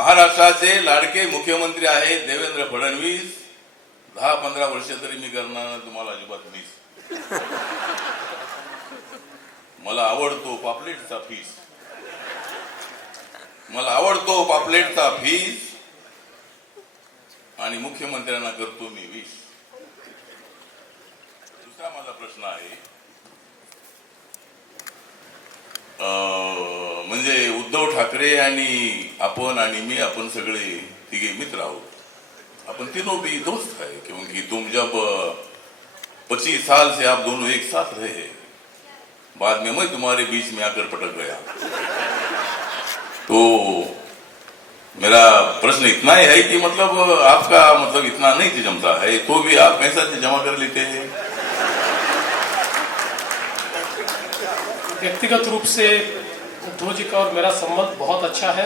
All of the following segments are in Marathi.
महाराष्ट्राचे लाडके मुख्यमंत्री आहेत देवेंद्र फडणवीस. 10-15 वर्ष तरी मी करणार तुम्हाला अजिबात मिस. मला आवडतो पापलेटचा फीस. मला आवडतो पापलेटचा फीस आणि मुख्यमंत्र्यांना करतो मी विश. दुसरा माझा प्रश्न आहे, म्हणजे उद्धव ठाकरे आणि आपण आणि मी, आपण सगळे तिघे मित्र आहोत. अपन तीनों भी दोस्त है, क्योंकि तुम जब 25 साल से आप दोनों एक साथ रहे, बाद में मैं तुम्हारे बीच में आकर पटक गया. तो मेरा प्रश्न इतना ही है कि मतलब आपका मतलब इतना नहीं जमता है तो भी आप कैसा जमा कर लेते हैं? व्यक्तिगत रूप से उद्धव जी का और मेरा संबंध बहुत अच्छा है.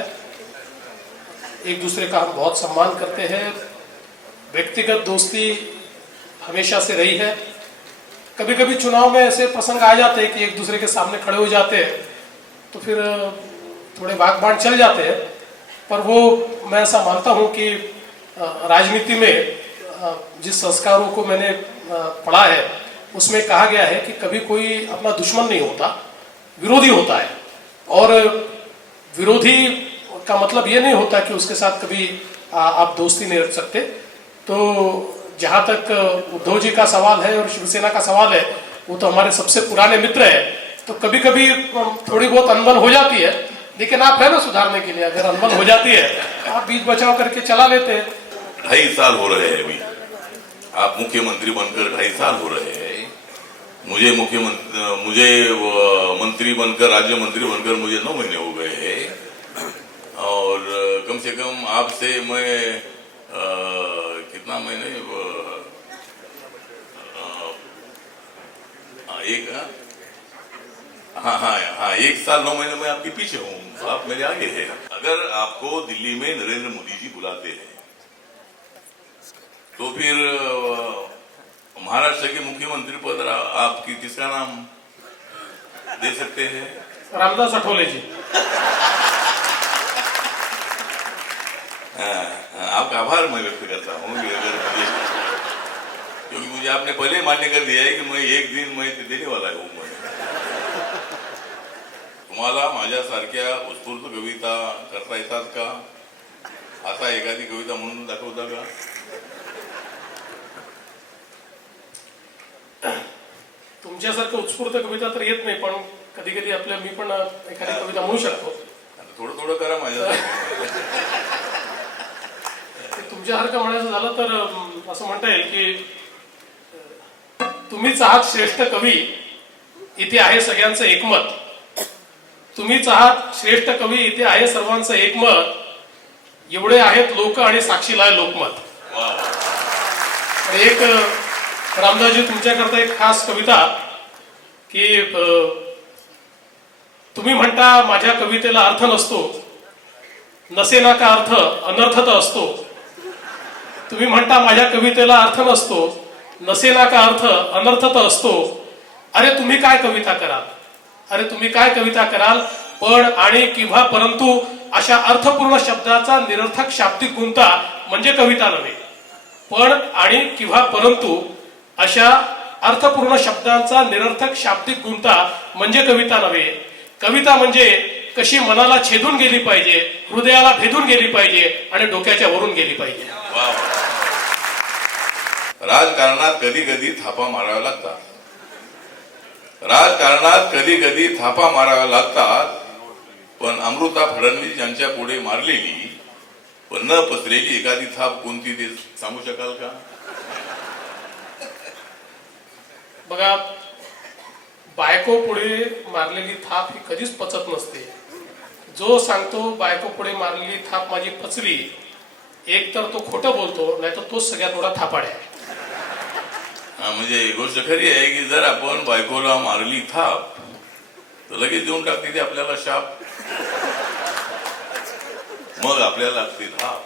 एक दूसरे का हम बहुत सम्मान करते हैं. व्यक्तिगत दोस्ती हमेशा से रही है. कभी कभी चुनाव में ऐसे प्रसंग आ जाते हैं कि एक दूसरे के सामने खड़े हो जाते हैं तो फिर थोड़े भाग बांट चल जाते हैं. पर वो मैं ऐसा मानता हूं कि राजनीति में जिस संस्कारों को मैंने पढ़ा है उसमें कहा गया है कि कभी कोई अपना दुश्मन नहीं होता, विरोधी होता है. और विरोधी का मतलब ये नहीं होता कि उसके साथ कभी आप दोस्ती नहीं रख सकते. तो जहां तक उद्धव जी का सवाल है और शिवसेना का सवाल है, वो तो हमारे सबसे पुराने मित्र है. तो कभी कभी थोड़ी बहुत अनबन हो जाती है, लेकिन आप है ना सुधारने के लिए. अगर अनबन हो जाती है आप बीच बचाव करके चला लेते हैं. 2.5 साल हो रहे हैं अभी. आप मुख्यमंत्री बनकर 2.5 साल हो रहे हैं. मुझे मंत्री बनकर, राज्य मंत्री बनकर मुझे 9 महीने हो गए हैं. और कम से कम आपसे मैं कितना महीने हाँ 1 साल 9 महीने में आपके पीछे हूँ. आप मेरे आगे हैं. अगर आपको दिल्ली में नरेंद्र मोदी जी बुलाते हैं तो फिर महाराष्ट्र के मुख्यमंत्री पद आपकी किसका नाम दे सकते हैं? रामदास आठवले जी. आपका आभार मैं व्यक्त करता हूँ क्योंकि मुझे आपने पहले मान्य कर दिया है कि मैं एक दिन मैं देने वाला हूँ. तुम्हाला माझ्यासारख्या उत्स्फूर्त कविता करता येतात का? आता एखादी कविता म्हणून दाखवता का? तुमच्यासारखं उत्स्फूर्त कविता तर येत नाही, पण कधी कधी आपल्या मी पण एखादी कविता म्हणू शकतो. थोडं थोडं करा माझ्यासारखं. तुमच्यासारखं म्हणायचं झालं तर असं म्हणता येईल की तुम्हीच आहात श्रेष्ठ कवी, इथे आहे सगळ्यांचं एकमत. तुम्हीच आहात श्रेष्ठ कवी, इथे आहे सर्वांचं एकमत. एवढे आहेत लोक आणि साक्षीला आहे लोकमत. एक रामदासजी तुमच्याकरता एक खास कविता की तुम्ही म्हणता माझ्या कवितेला अर्थ नसतो, नसेना का अर्थ अनर्थत असतो. तुम्ही म्हणता माझ्या कवितेला अर्थ नसतो, नसेना का अर्थ अनर्थत असतो. अरे तुम्ही काय कविता कराल, अरे तुम्ही काय कविता कराल. पण आणि किंवा परंतु अशा अर्थपूर्ण शब्दाचा निरर्थक शाब्दिक गुंता म्हणजे कविता नव्हे. पण आणि किंवा परंतु अशा अर्थपूर्ण शब्दांचा निरर्थक शाब्दिक गुंता म्हणजे कविता नव्हे. कविता म्हणजे कशी मनाला छेदून गेली पाहिजे, हृदयाला भेदून गेली पाहिजे आणि डोक्याच्या वरून गेली पाहिजे. राजकारणात कधी कधी थापा माराव्या लागतात. राजकारणात कधी कधी थापा माराव्या लागतात. पण अमृता फडणवीस यांच्या पुढे मारलेली पण न पसरेली एखादी थाप कोणती ते सांगू शकाल का? बघा, बायको पुढे मारलेली थाप ही कधीच पचत नसते. जो सांगतो बायको पुढे मारलेली थाप माझी पचली, एक तर तो खोटं बोलतो, नाही तर तोच सगळ्यात मोठा थापाड आहे. म्हणजे गोष्ट खरी आहे की जर आपण बायकोला मारली थाप तर लगेच देऊन टाकते ते आपल्याला शाप, मग आपल्याला लागते थाप.